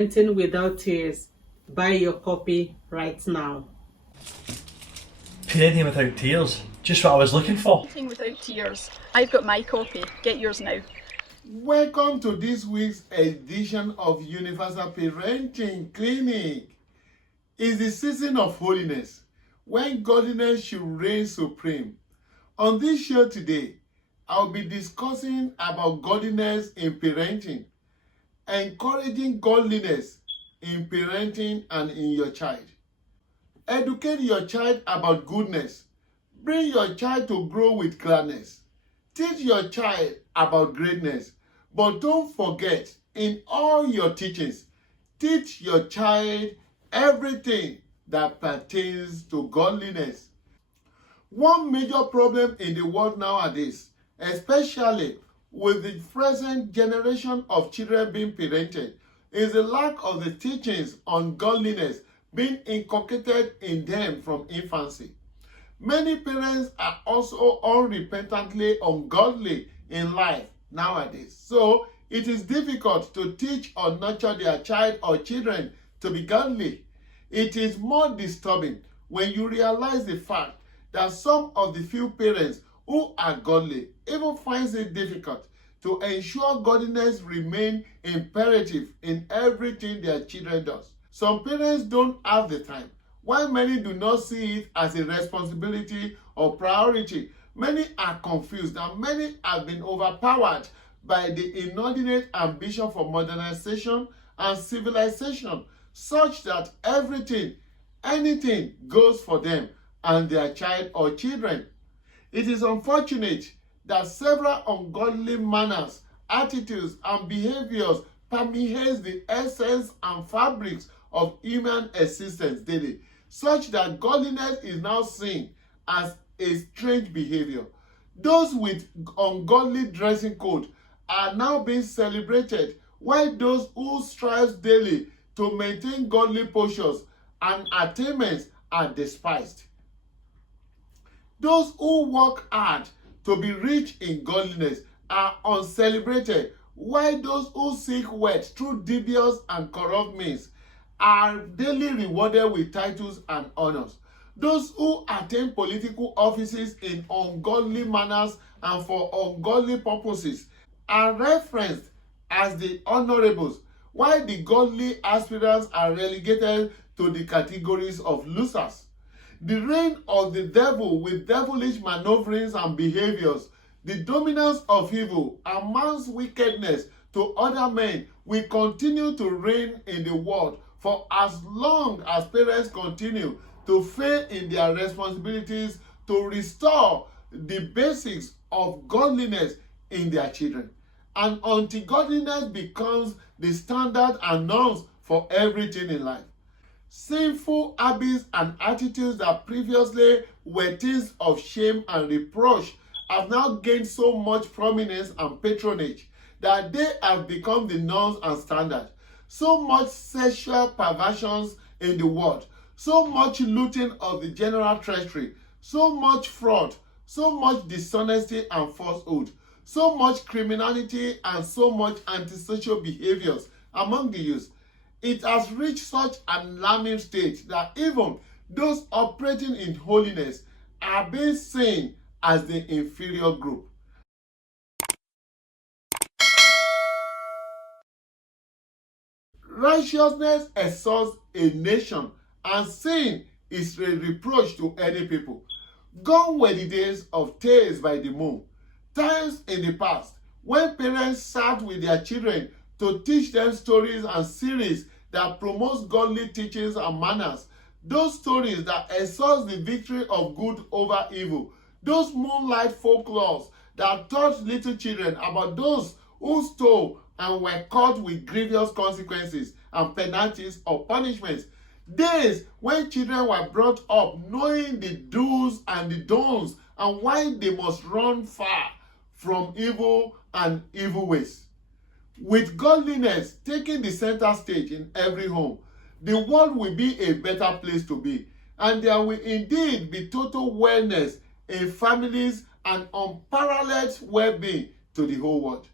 Parenting without tears. Buy your copy right now. Parenting without tears. Just what I was looking for. Parenting without tears. I've got my copy. Get yours now. Welcome to this week's edition of Universal Parenting Clinic. It's the season of holiness, when godliness should reign supreme. On this show today, I'll be discussing about godliness in parenting, encouraging godliness in parenting and in your child. Educate your child about goodness. Bring your child to grow with gladness. Teach your child about greatness. But don't forget, in all your teachings, teach your child everything that pertains to godliness. One major problem in the world nowadays, especially with the present generation of children being parented, is the lack of the teachings on godliness being inculcated in them from infancy. Many parents are also unrepentantly ungodly in life nowadays. So it is difficult to teach or nurture their child or children to be godly. It is more disturbing when you realize the fact that some of the few parents who are godly even finds it difficult to ensure godliness remain imperative in everything their children does. Some parents don't have the time, while many do not see it as a responsibility or priority. Many are confused and many have been overpowered by the inordinate ambition for modernization and civilization, such that anything goes for them and their child or children. It is unfortunate that several ungodly manners, attitudes, and behaviors permeate the essence and fabrics of human existence daily, such that godliness is now seen as a strange behavior. Those with ungodly dressing code are now being celebrated, while those who strive daily to maintain godly postures and attainments are despised. Those who work hard to be rich in godliness are uncelebrated, while those who seek wealth through dubious and corrupt means are daily rewarded with titles and honors. Those who attain political offices in ungodly manners and for ungodly purposes are referenced as the honorables, while the godly aspirants are relegated to the categories of losers. The reign of the devil with devilish maneuverings and behaviors, the dominance of evil, and man's wickedness to other men will continue to reign in the world for as long as parents continue to fail in their responsibilities to restore the basics of godliness in their children, and until godliness becomes the standard and norms for everything in life. Sinful habits and attitudes that previously were things of shame and reproach have now gained so much prominence and patronage that they have become the norms and standard. So much sexual perversions in the world, so much looting of the general treasury, so much fraud, so much dishonesty and falsehood, so much criminality and so much antisocial behaviors among the youth. It has reached such an alarming state that even those operating in holiness are being seen as the inferior group. Righteousness exalts a nation, and sin is a reproach to any people. Gone were the days of tales by the moon. Times in the past when parents sat with their children to teach them stories and series that promotes godly teachings and manners. Those stories that exalt the victory of good over evil. Those moonlight folklores that taught little children about those who stole and were caught with grievous consequences and penalties or punishments. Days when children were brought up knowing the do's and the don'ts and why they must run far from evil and evil ways. With godliness taking the center stage in every home, the world will be a better place to be, and there will indeed be total wellness in families and unparalleled well-being to the whole world.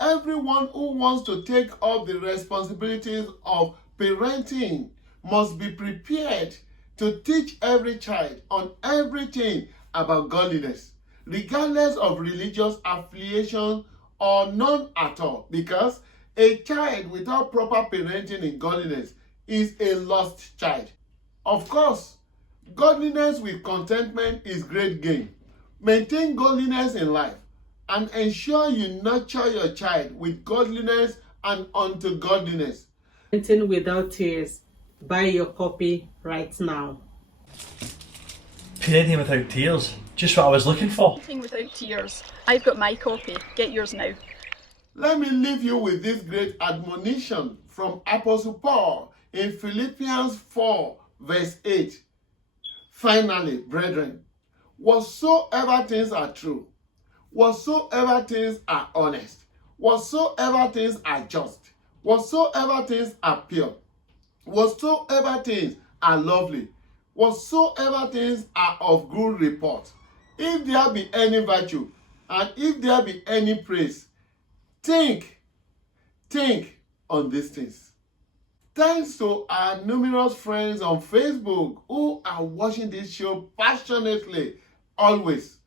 Everyone who wants to take up the responsibilities of parenting must be prepared to teach every child on everything about godliness, regardless of religious affiliation or none at all, because a child without proper parenting in godliness is a lost child. Of course, godliness with contentment is great gain. Maintain godliness in life and ensure you nurture your child with godliness and unto godliness. Parenting without tears. Buy your copy right now. Parenting without tears. Just what I was looking for. Parenting without tears. I've got my copy. Get yours now. Let me leave you with this great admonition from Apostle Paul in Philippians 4, verse 8. Finally, brethren, whatsoever things are true, whatsoever things are honest, whatsoever things are just, whatsoever things are pure, whatsoever things are lovely, whatsoever things are of good report, if there be any virtue, and if there be any praise, think on these things. Thanks to our numerous friends on Facebook who are watching this show passionately, always.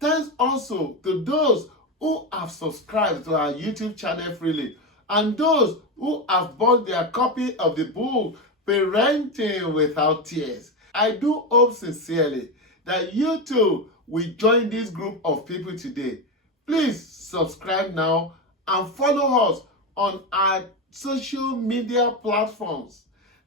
Thanks also to those who have subscribed to our YouTube channel freely, and those who have bought their copy of the book, Parenting Without Tears. I do hope sincerely that you too will join this group of people today. Please subscribe now and follow us on our social media platforms.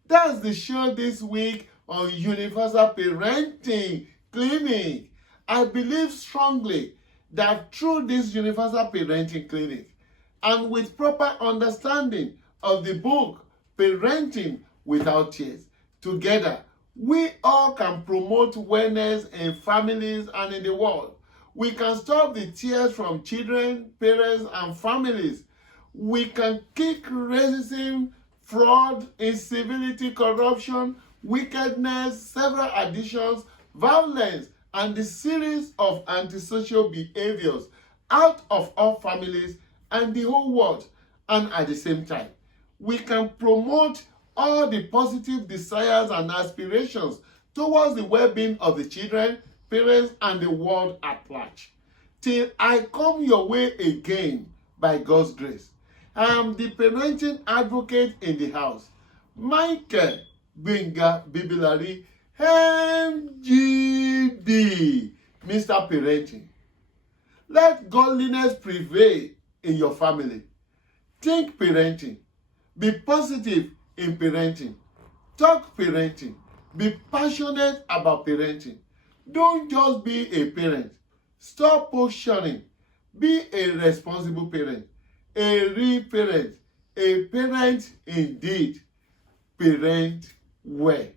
That's the show this week on Universal Parenting Clinic. I believe strongly that through this Universal Parenting Clinic and with proper understanding of the book Parenting Without Tears, together we all can promote wellness in families and in the world. We can stop the tears from children, parents, and families. We can kick racism, fraud, incivility, corruption, wickedness, several addictions, violence, and the series of antisocial behaviors out of our families and the whole world. And at the same time, we can promote all the positive desires and aspirations towards the well-being of the children, parents, and the world at large. Till I come your way again by God's grace. I am the parenting advocate in the house, Michael Benga Bibilari, MGB, Mr. Parenting. Let godliness prevail in your family. Think parenting. Be positive in parenting. Talk parenting. Be passionate about parenting. Don't just be a parent. Stop posturing. Be a responsible parent. A real parent. A parent indeed. Parent well.